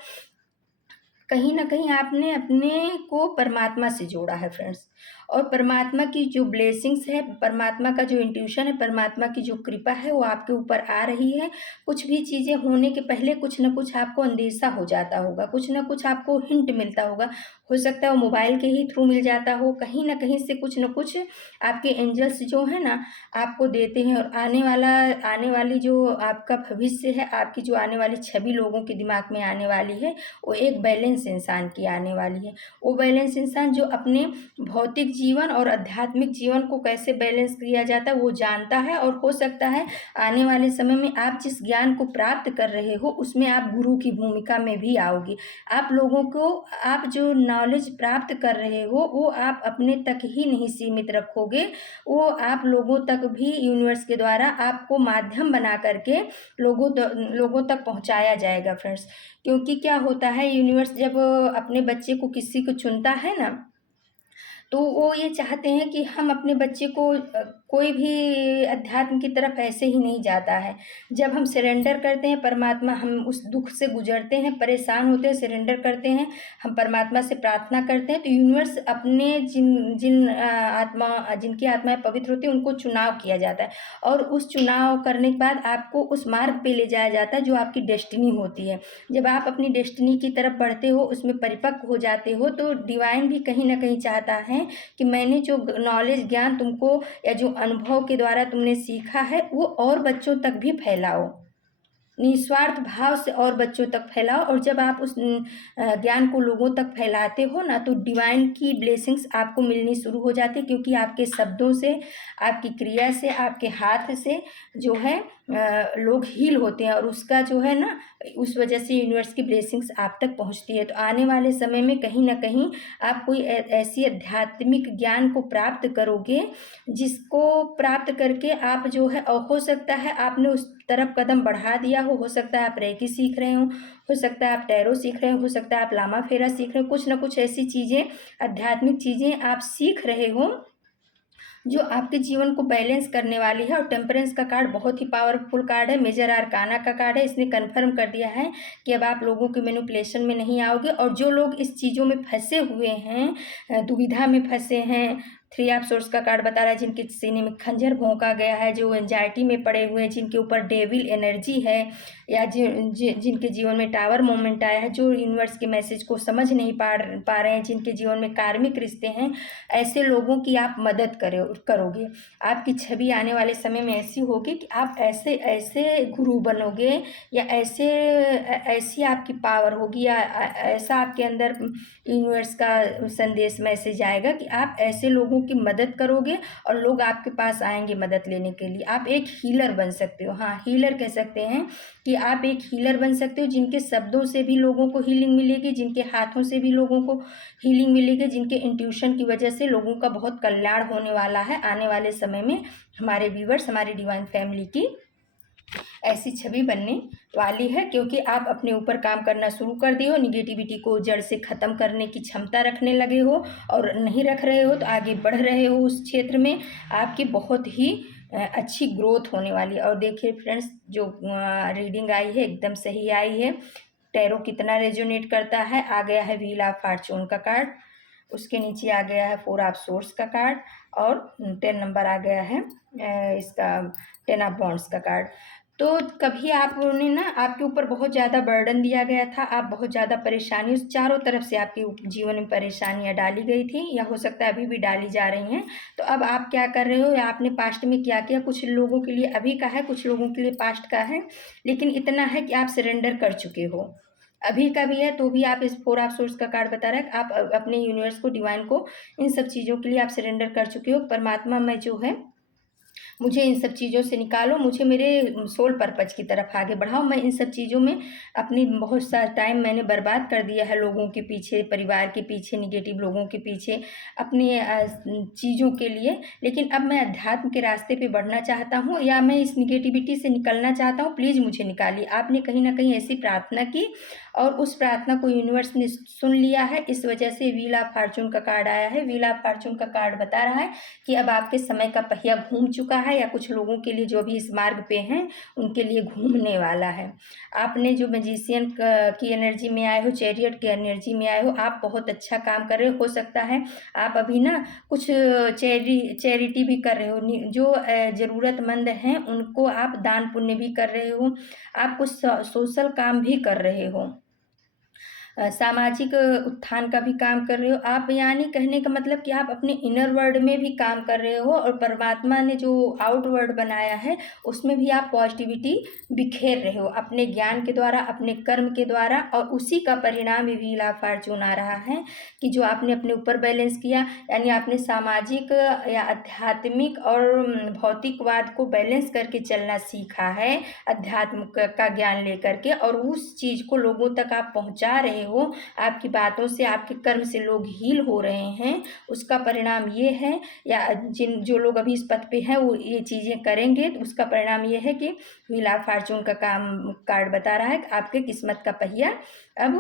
कहीं ना कहीं आपने अपने को परमात्मा से जोड़ा है फ्रेंड्स। और परमात्मा की जो ब्लेसिंग्स है, परमात्मा का जो इंट्यूशन है, परमात्मा की जो कृपा है वो आपके ऊपर आ रही है। कुछ भी चीज़ें होने के पहले कुछ ना कुछ आपको अंदेशा हो जाता होगा, कुछ ना कुछ आपको हिंट मिलता होगा। हो सकता है वो मोबाइल के ही थ्रू मिल जाता हो, कहीं ना कहीं से कुछ ना कुछ आपके एंजल्स जो है ना आपको देते हैं। और आने वाली जो आपका भविष्य है, आपकी जो आने वाली छवि लोगों के दिमाग में आने वाली है, वो एक बैलेंस इंसान की आने वाली है। वो बैलेंस इंसान जो अपने भौतिक जीवन और आध्यात्मिक जीवन को कैसे बैलेंस किया जाता है वो जानता है। और हो सकता है आने वाले समय में आप जिस ज्ञान को प्राप्त कर रहे हो उसमें आप गुरु की भूमिका में भी आओगे। आप लोगों को, आप जो नॉलेज प्राप्त कर रहे हो वो आप अपने तक ही नहीं सीमित रखोगे, वो आप लोगों तक भी यूनिवर्स के द्वारा आपको माध्यम बना करके लोगों तक पहुंचाया जाएगा फ्रेंड्स। क्योंकि क्या होता है, यूनिवर्स जब अपने बच्चे को किसी को चुनता है ना, तो वो ये चाहते हैं कि हम अपने बच्चे को कोई भी अध्यात्म की तरफ ऐसे ही नहीं जाता है। जब हम सरेंडर करते हैं परमात्मा, हम उस दुख से गुजरते हैं, परेशान होते हैं, सरेंडर करते हैं, हम परमात्मा से प्रार्थना करते हैं, तो यूनिवर्स अपने जिनकी आत्माएं पवित्र होती है उनको चुनाव किया जाता है। और उस चुनाव करने के बाद आपको उस मार्ग पे ले जाया जाता है जो आपकी डेस्टिनी होती है। जब आप अपनी डेस्टिनी की तरफ बढ़ते हो, उसमें परिपक्व हो जाते हो, तो डिवाइन भी कहीं ना कहीं चाहता है कि मैंने जो नॉलेज, ज्ञान तुमको या जो अनुभव के द्वारा तुमने सीखा है वो और बच्चों तक भी फैलाओ, निस्वार्थ भाव से और बच्चों तक फैलाओ। और जब आप उस ज्ञान को लोगों तक फैलाते हो ना, तो डिवाइन की ब्लेसिंग्स आपको मिलनी शुरू हो जाती है। क्योंकि आपके शब्दों से, आपकी क्रिया से, आपके हाथ से जो है लोग हील होते हैं, और उसका जो है ना, उस वजह से यूनिवर्स की ब्लेसिंग्स आप तक पहुंचती है। तो आने वाले समय में कहीं ना कहीं आप कोई ऐसी आध्यात्मिक ज्ञान को प्राप्त करोगे जिसको प्राप्त करके आप जो है, और हो सकता है आपने उस तरफ कदम बढ़ा दिया हो सकता है आप रेकी सीख रहे हो सकता है आप टैरो सीख रहे हो सकता है आप लामा फेरा सीख रहे हो, कुछ ना कुछ ऐसी चीज़ें, आध्यात्मिक चीज़ें आप सीख रहे हो जो आपके जीवन को बैलेंस करने वाली है। और टेम्परेंस का कार्ड बहुत ही पावरफुल कार्ड है, मेजर आर्काना का कार्ड है। इसने कन्फर्म कर दिया है कि अब आप लोगों के मैनिपुलेशन में नहीं आओगे। और जो लोग इस चीज़ों में फंसे हुए हैं, दुविधा में फंसे हैं, 3 ऑफ सोर्स का कार्ड बता रहा है जिनके सीने में खंजर भोंका गया है, जो एंजाइटी में पड़े हुए हैं, जिनके ऊपर डेविल एनर्जी है, या जिनके जीवन में टावर मोमेंट आया है, जो यूनिवर्स के मैसेज को समझ नहीं पा रहे हैं, जिनके जीवन में कार्मिक रिश्ते हैं, ऐसे लोगों की आप मदद करोगे। आपकी छवि आने वाले समय में ऐसी होगी कि आप ऐसे ऐसे गुरु बनोगे, या ऐसी आपकी पावर होगी, या ऐसा आपके अंदर यूनिवर्स का संदेश मैसेज आएगा कि आप ऐसे लोगों की मदद करोगे और लोग आपके पास आएंगे मदद लेने के लिए। आप एक हीलर बन सकते हो, हाँ हीलर कह सकते हैं कि आप एक हीलर बन सकते हो, जिनके शब्दों से भी लोगों को हीलिंग मिलेगी, जिनके हाथों से भी लोगों को हीलिंग मिलेगी, जिनके इंट्यूशन की वजह से लोगों का बहुत कल्याण होने वाला है आने वाले समय में। हमारे व्यूवर्स, हमारी डिवाइन फैमिली की ऐसी छवि बनने वाली है, क्योंकि आप अपने ऊपर काम करना शुरू कर दिए हो, निगेटिविटी को जड़ से ख़त्म करने की क्षमता रखने लगे हो, और नहीं रख रहे हो तो आगे बढ़ रहे हो उस क्षेत्र में। आपकी बहुत ही अच्छी ग्रोथ होने वाली है। और देखिए फ्रेंड्स, जो रीडिंग आई है एकदम सही आई है। टैरो कितना रेजोनेट करता है, आ गया है व्हील ऑफ फॉर्चून का कार्ड, उसके नीचे आ गया है 4 ऑफ सोर्स का कार्ड, और 10 नंबर आ गया है इसका 10 ऑफ वॉन्ड्स का कार्ड। तो कभी आपने ना, आपके ऊपर बहुत ज़्यादा बर्डन दिया गया था, आप बहुत ज़्यादा परेशानी, उस चारों तरफ से आपके जीवन में परेशानियां डाली गई थी, या हो सकता है अभी भी डाली जा रही हैं। तो अब आप क्या कर रहे हो, या आपने पास्ट में क्या किया, कुछ लोगों के लिए अभी का है, कुछ लोगों के लिए पास्ट का है, लेकिन इतना है कि आप सरेंडर कर चुके हो। अभी का भी है तो भी आप, इस 4 ऑफ सोर्स का कार्ड बता रहा है कि आप अपने यूनिवर्स को, डिवाइन को, इन सब चीज़ों के लिए आप सरेंडर कर चुके हो। परमात्मा में जो है, मुझे इन सब चीज़ों से निकालो, मुझे मेरे सोल पर्पज की तरफ आगे बढ़ाओ। मैं इन सब चीज़ों में अपनी बहुत सा टाइम मैंने बर्बाद कर दिया है, लोगों के पीछे, परिवार के पीछे, निगेटिव लोगों के पीछे, अपने चीज़ों के लिए। लेकिन अब मैं अध्यात्म के रास्ते पे बढ़ना चाहता हूँ, या मैं इस निगेटिविटी से निकलना चाहता हूँ, प्लीज़ मुझे निकालिए। आपने कहीं ना कहीं ऐसी प्रार्थना की, और उस प्रार्थना को यूनिवर्स ने सुन लिया है। इस वजह से व्हील ऑफ फॉर्चून का कार्ड आया है। व्हील ऑफ फॉर्चून का कार्ड बता रहा है कि अब आपके समय का पहिया घूम चुका है, या कुछ लोगों के लिए जो भी इस मार्ग पे हैं उनके लिए घूमने वाला है। आपने जो मैजिशियन की एनर्जी में आए हो, चैरियट की एनर्जी में आए हो, आप बहुत अच्छा काम कर रहे हो सकता है आप अभी ना कुछ चैरिटी भी कर रहे हो, जो ज़रूरतमंद हैं उनको आप दान पुण्य भी कर रहे हो, आप कुछ सोशल काम भी कर रहे हो। सामाजिक उत्थान का भी काम कर रहे हो आप, यानी कहने का मतलब कि आप अपने इनर वर्ल्ड में भी काम कर रहे हो और परमात्मा ने जो आउट वर्ल्ड बनाया है उसमें भी आप पॉजिटिविटी बिखेर रहे हो अपने ज्ञान के द्वारा, अपने कर्म के द्वारा, और उसी का परिणाम भी व्हील ऑफ फॉर्चून आ रहा है कि जो आपने अपने ऊपर बैलेंस किया, यानी आपने सामाजिक या आध्यात्मिक और भौतिकवाद को बैलेंस करके चलना सीखा है, अध्यात्म का ज्ञान लेकर के, और उस चीज़ को लोगों तक आप पहुंचा रहे हो। आपकी बातों से, आपके कर्म से लोग हील हो रहे हैं। उसका परिणाम ये है, या जो लोग अभी इस पथ पे हैं वो ये चीज़ें करेंगे तो उसका परिणाम ये है कि व्हील ऑफ फॉर्चून का काम कार्ड बता रहा है कि आपके किस्मत का पहिया अब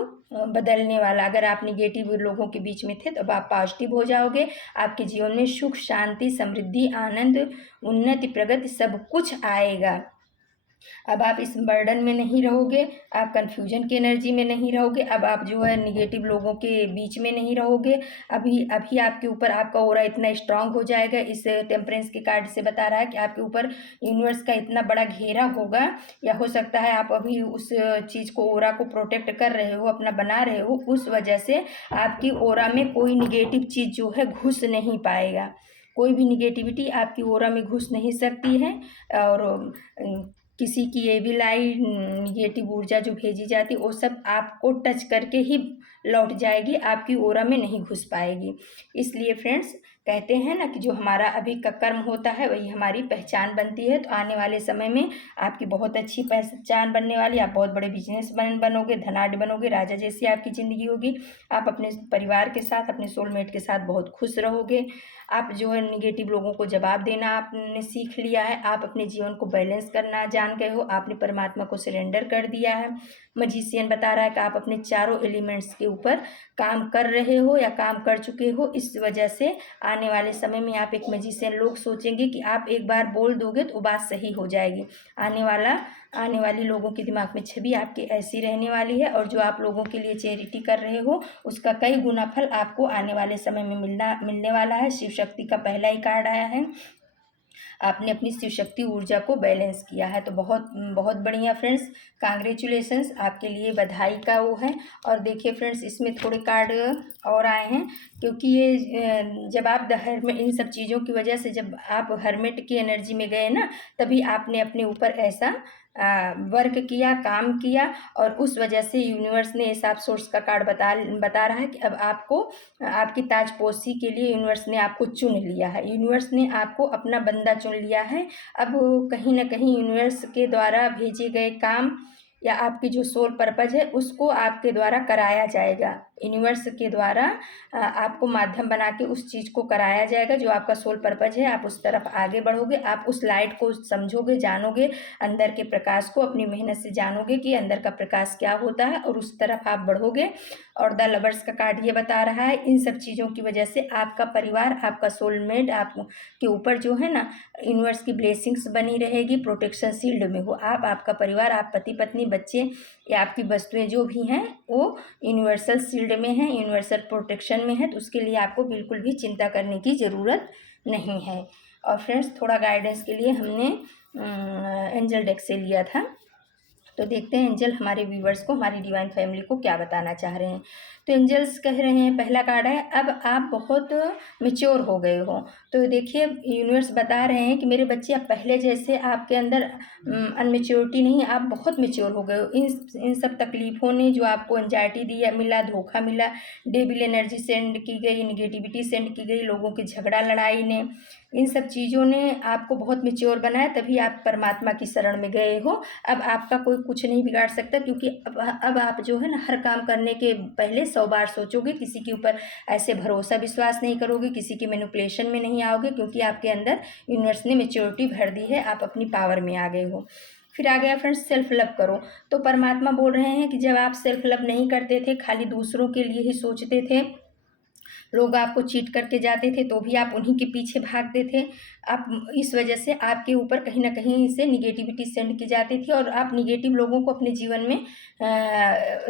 बदलने वाला। अगर आप निगेटिव लोगों के बीच में थे तो अब आप पॉजिटिव हो जाओगे। आपके जीवन में सुख, शांति, समृद्धि, आनंद, उन्नति, प्रगति सब कुछ आएगा। अब आप इस बर्डन में नहीं रहोगे, आप कन्फ्यूजन की एनर्जी में नहीं रहोगे, अब आप जो है निगेटिव लोगों के बीच में नहीं रहोगे। अभी अभी आपके ऊपर आपका ऑरा इतना स्ट्रांग हो जाएगा। इस टेम्परेंस के कार्ड से बता रहा है कि आपके ऊपर यूनिवर्स का इतना बड़ा घेरा होगा, या हो सकता है आप अभी उस चीज़ को, ऑरा को प्रोटेक्ट कर रहे हो, अपना बना रहे हो, उस वजह से आपकी ऑरा में कोई निगेटिव चीज़ जो है घुस नहीं पाएगा। कोई भी निगेटिविटी आपकी ऑरा में घुस नहीं सकती है। और किसी की एविल आई निगेटिव ऊर्जा जो भेजी जाती है वो सब आपको टच करके ही लौट जाएगी, आपकी ऑरा में नहीं घुस पाएगी। इसलिए फ्रेंड्स, कहते हैं ना कि जो हमारा अभी का कर्म होता है वही हमारी पहचान बनती है। तो आने वाले समय में आपकी बहुत अच्छी पहचान बनने वाली, आप बहुत बड़े बिजनेसमैन बनोगे, धनाढ्य बनोगे, राजा जैसी आपकी ज़िंदगी होगी। आप अपने परिवार के साथ, अपने सोलमेट के साथ बहुत खुश रहोगे। आप जो है निगेटिव लोगों को जवाब देना आपने सीख लिया है, आप अपने जीवन को बैलेंस करना जान गए हो, आपने परमात्मा को सरेंडर कर दिया है। मजिशियन बता रहा है कि आप अपने चारों एलिमेंट्स के ऊपर काम कर रहे हो या काम कर चुके हो। इस वजह से आने वाले समय में आप एक मजिशियन, लोग सोचेंगे कि आप एक बार बोल दोगे तो बात सही हो जाएगी। आने वाली लोगों के दिमाग में छवि आपकी ऐसी रहने वाली है, और जो आप लोगों के लिए चैरिटी कर रहे हो उसका कई गुना फल आपको आने वाले समय में मिलने वाला है। शिव शक्ति का पहला ही कार्ड आया है, आपने अपनी शिव शक्ति ऊर्जा को बैलेंस किया है। तो बहुत बहुत बढ़िया फ्रेंड्स, कांग्रेचुलेशंस, आपके लिए बधाई का वो है। और देखिए फ्रेंड्स, इसमें थोड़े कार्ड और आए हैं, क्योंकि ये जब आप इन सब चीज़ों की वजह से जब आप हर्मिट की एनर्जी में गए ना, तभी आपने अपने ऊपर ऐसा वर्क किया, काम किया, और उस वजह से यूनिवर्स ने, इस आप सोर्स का कार्ड बता रहा है कि अब आपको, आपकी ताजपोशी के लिए यूनिवर्स ने आपको चुन लिया है। यूनिवर्स ने आपको अपना बंदा चुन लिया है। अब कहीं ना कहीं यूनिवर्स के द्वारा भेजे गए काम या आपकी जो सोल पर्पज है उसको आपके द्वारा कराया जाएगा। यूनिवर्स के द्वारा आपको माध्यम बना के उस चीज़ को कराया जाएगा जो आपका सोल पर्पज है। आप उस तरफ आगे बढ़ोगे, आप उस लाइट को समझोगे, जानोगे, अंदर के प्रकाश को अपनी मेहनत से जानोगे कि अंदर का प्रकाश क्या होता है, और उस तरफ आप बढ़ोगे। और द लवर्स का कार्ड ये बता रहा है, इन सब चीज़ों की वजह से आपका परिवार, आपका सोलमेट आप के ऊपर जो है ना यूनिवर्स की ब्लेसिंग्स बनी रहेगी। प्रोटेक्शन शील्ड में हो आप, आपका परिवार, आप पति पत्नी, बच्चे या आपकी वस्तुएं जो भी हैं वो यूनिवर्सल शील्ड में हैं, यूनिवर्सल प्रोटेक्शन में है। तो उसके लिए आपको बिल्कुल भी चिंता करने की ज़रूरत नहीं है। और फ्रेंड्स, थोड़ा गाइडेंस के लिए हमने एंजल डेक से लिया था, तो देखते हैं एंजल हमारे व्यूवर्स को, हमारी डिवाइन फैमिली को क्या बताना चाह रहे हैं। तो एंजल्स कह रहे हैं, पहला कार्ड है, अब आप बहुत मेच्योर हो गए हो। तो देखिए यूनिवर्स बता रहे हैं कि मेरे बच्चे, अब पहले जैसे आपके अंदर अनमेच्योरिटी नहीं, आप बहुत मेच्योर हो गए हो। इन सब तकलीफ़ों ने जो आपको एंजाइटी दी मिला, धोखा मिला, डेविल एनर्जी सेंड की गई, निगेटिविटी सेंड की गई, लोगों की झगड़ा लड़ाई ने, इन सब चीज़ों ने आपको बहुत मेच्योर बनाया, तभी आप परमात्मा की शरण में गए हो। अब आपका कोई कुछ नहीं बिगाड़ सकता, क्योंकि अब आप जो है ना हर काम करने के पहले 100 बार सोचोगे, किसी के ऊपर ऐसे भरोसा विश्वास नहीं करोगे, किसी के मैनिपुलेशन में नहीं आओगे, क्योंकि आपके अंदर यूनिवर्स ने मेच्योरिटी भर दी है, आप अपनी पावर में आ गए हो। फिर आ गया फ्रेंड्स, सेल्फ लव करो। तो परमात्मा बोल रहे हैं कि जब आप सेल्फ लव नहीं करते थे, खाली दूसरों के लिए ही सोचते थे, लोग आपको चीट करके जाते थे तो भी आप उन्हीं के पीछे भागते थे। आप इस वजह से आपके ऊपर कहीं न कहीं से निगेटिविटी सेंड की जाती थी और आप निगेटिव लोगों को अपने जीवन में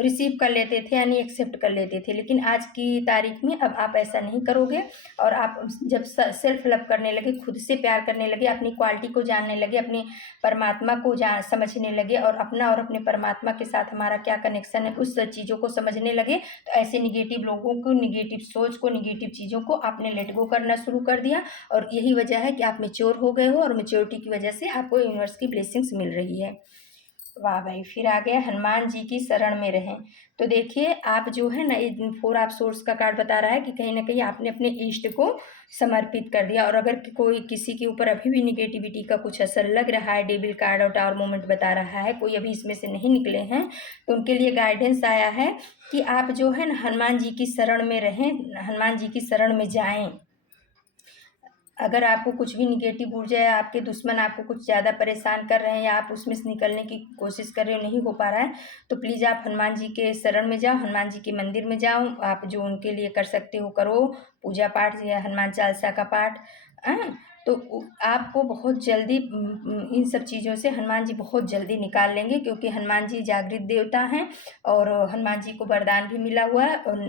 रिसीव कर लेते थे, यानी एक्सेप्ट कर लेते थे। लेकिन आज की तारीख में अब आप ऐसा नहीं करोगे और आप जब सेल्फ लव करने लगे, खुद से प्यार करने लगे, अपनी क्वालिटी को जानने लगे, अपने परमात्मा को समझने लगे और अपना और अपने परमात्मा के साथ हमारा क्या कनेक्शन है, उस चीज़ों को समझने लगे, तो ऐसे निगेटिव लोगों को, निगेटिव सोच को, निगेटिव चीज़ों को आपने लेट गो करना शुरू कर दिया। और यही वजह है कि आप मैच्योर हो गए हो और मैच्योरिटी की वजह से आपको यूनिवर्स की ब्लेसिंग्स मिल रही है। वाह भाई, फिर आ गया हनुमान जी की शरण में रहें। तो देखिए आप जो है ना, ये 4 ऑफ सोर्स का कार्ड बता रहा है कि कहीं ना कहीं आपने अपने इष्ट को समर्पित कर दिया। और अगर कोई किसी के ऊपर अभी भी निगेटिविटी का कुछ असर लग रहा है, डेविल कार्ड और टावर मोमेंट बता रहा है, कोई अभी इसमें से नहीं निकले हैं, तो उनके लिए गाइडेंस आया है कि आप जो है ना हनुमान जी की शरण में रहें, हनुमान जी की शरण में जाएं। अगर आपको कुछ भी निगेटिव ऊर्जा या आपके दुश्मन आपको कुछ ज़्यादा परेशान कर रहे हैं या आप उसमें से निकलने की कोशिश कर रहे हो, नहीं हो पा रहा है, तो प्लीज़ आप हनुमान जी के शरण में जाओ, हनुमान जी के मंदिर में जाओ। आप जो उनके लिए कर सकते हो करो, पूजा पाठ या हनुमान चालीसा का पाठ। तो आपको बहुत जल्दी इन सब चीज़ों से हनुमान जी बहुत जल्दी निकाल लेंगे, क्योंकि हनुमान जी जागृत देवता हैं और हनुमान जी को वरदान भी मिला हुआ है। और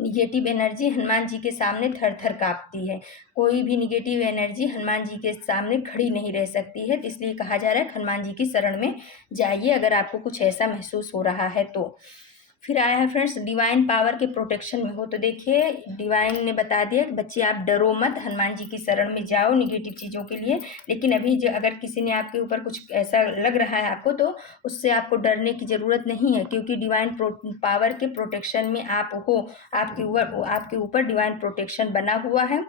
निगेटिव एनर्जी हनुमान जी के सामने थर थर काँपती है। कोई भी निगेटिव एनर्जी हनुमान जी के सामने खड़ी नहीं रह सकती है। तो इसलिए कहा जा रहा है हनुमान जी की शरण में जाइए, अगर आपको कुछ ऐसा महसूस हो रहा है तो। फिर आया है फ्रेंड्स डिवाइन पावर के प्रोटेक्शन में हो। तो देखिए डिवाइन ने बता दिया कि बच्चे आप डरो मत, हनुमान जी की शरण में जाओ निगेटिव चीज़ों के लिए। लेकिन अभी जो अगर किसी ने आपके ऊपर कुछ ऐसा लग रहा है आपको, तो उससे आपको डरने की ज़रूरत नहीं है, क्योंकि डिवाइन पावर के प्रोटेक्शन में आप हो। आपके ऊपर डिवाइन प्रोटेक्शन बना हुआ है,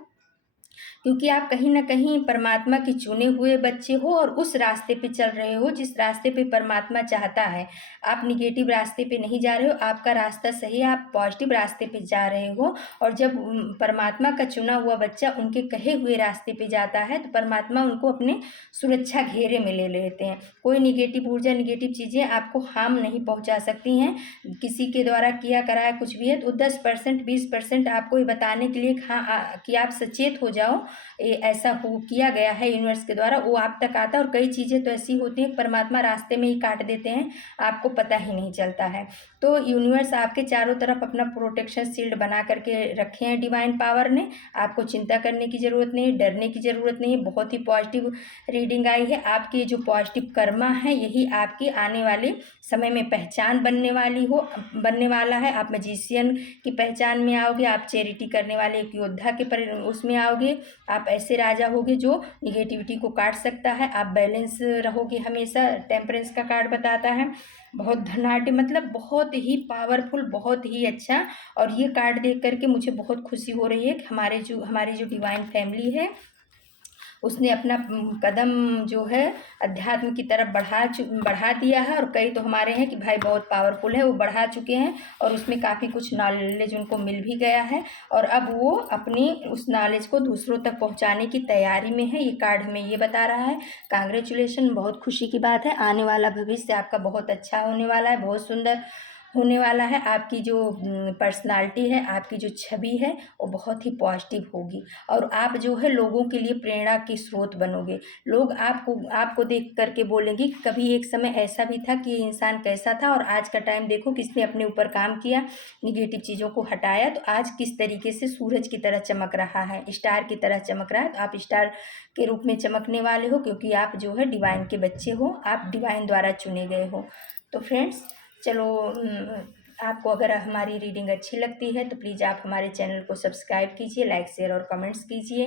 क्योंकि आप कहीं ना कहीं परमात्मा के चुने हुए बच्चे हो और उस रास्ते पे चल रहे हो जिस रास्ते पे परमात्मा चाहता है। आप निगेटिव रास्ते पे नहीं जा रहे हो, आपका रास्ता सही है, आप पॉजिटिव रास्ते पे जा रहे हो। और जब परमात्मा का चुना हुआ बच्चा उनके कहे हुए रास्ते पे जाता है, तो परमात्मा उनको अपने सुरक्षा घेरे में ले लेते हैं। कोई निगेटिव ऊर्जा, निगेटिव चीज़ें आपको हार्म नहीं पहुँचा सकती हैं। किसी के द्वारा किया कराया कुछ भी है तो 10% 20% आपको ये बताने के लिए हाँ कि आप सचेत हो जाओ, ये ऐसा हो किया गया है यूनिवर्स के द्वारा, वो आप तक आता है। और कई चीज़ें तो ऐसी होती हैं परमात्मा रास्ते में ही काट देते हैं, आपको पता ही नहीं चलता है। तो यूनिवर्स आपके चारों तरफ अपना प्रोटेक्शन शील्ड बना करके रखे हैं डिवाइन पावर ने। आपको चिंता करने की ज़रूरत नहीं, डरने की ज़रूरत नहीं। बहुत ही पॉजिटिव रीडिंग आई है। आपकी जो पॉजिटिव कर्मा है यही आपकी आने वाले समय में पहचान बनने वाला है। आप मैजिशियन की पहचान में आओगे, आप चैरिटी करने वाले एक योद्धा के उसमें आओगे। आप ऐसे राजा होगे जो निगेटिविटी को काट सकता है। आप बैलेंस रहोगे हमेशा, टेम्परेंस का कार्ड बताता है। बहुत धनाढ़, मतलब बहुत ही पावरफुल, बहुत ही अच्छा। और ये कार्ड देख करके मुझे बहुत खुशी हो रही है कि हमारी जो डिवाइन फैमिली है उसने अपना कदम जो है अध्यात्म की तरफ बढ़ा दिया है। और कई तो हमारे हैं कि भाई बहुत पावरफुल है, वो बढ़ा चुके हैं और उसमें काफ़ी कुछ नॉलेज उनको मिल भी गया है और अब वो अपनी उस नॉलेज को दूसरों तक पहुंचाने की तैयारी में है। ये कार्ड हमें ये बता रहा है। कांग्रेचुलेशन, बहुत खुशी की बात है। आने वाला भविष्य आपका बहुत अच्छा होने वाला है, बहुत सुंदर होने वाला है। आपकी जो पर्सनालिटी है, आपकी जो छवि है, वो बहुत ही पॉजिटिव होगी और आप जो है लोगों के लिए प्रेरणा के स्रोत बनोगे। लोग आपको देख करके बोलेंगे कि कभी एक समय ऐसा भी था कि ये इंसान कैसा था और आज का टाइम देखो किसने अपने ऊपर काम किया, निगेटिव चीज़ों को हटाया, तो आज किस तरीके से सूरज की तरह चमक रहा है, स्टार की तरह चमक रहा है। तो आप स्टार के रूप में चमकने वाले हो, क्योंकि आप जो है डिवाइन के बच्चे हो, आप डिवाइन द्वारा चुने गए हो। तो फ्रेंड्स चलो, आपको अगर हमारी रीडिंग अच्छी लगती है तो प्लीज़ आप हमारे चैनल को सब्सक्राइब कीजिए, लाइक शेयर और कमेंट्स कीजिए।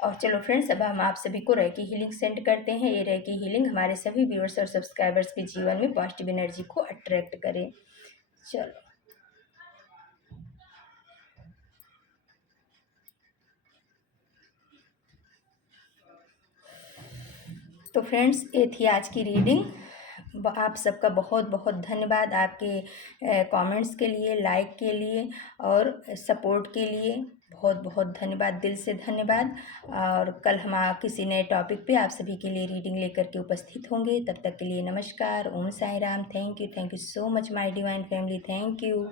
और चलो फ्रेंड्स, अब हम आप सभी को रेकी हीलिंग सेंड करते हैं। ये रेकी हीलिंग हमारे सभी व्यूअर्स और सब्सक्राइबर्स के जीवन में पॉजिटिव एनर्जी को अट्रैक्ट करे। चलो, तो फ्रेंड्स ये थी आज की रीडिंग। आप सबका बहुत बहुत धन्यवाद आपके कमेंट्स के लिए, लाइक के लिए और सपोर्ट के लिए। बहुत बहुत धन्यवाद, दिल से धन्यवाद। और कल हम किसी नए टॉपिक पे आप सभी के लिए रीडिंग लेकर के उपस्थित होंगे। तब तक के लिए नमस्कार, Om Sai Ram. Thank you so much my divine family, thank you.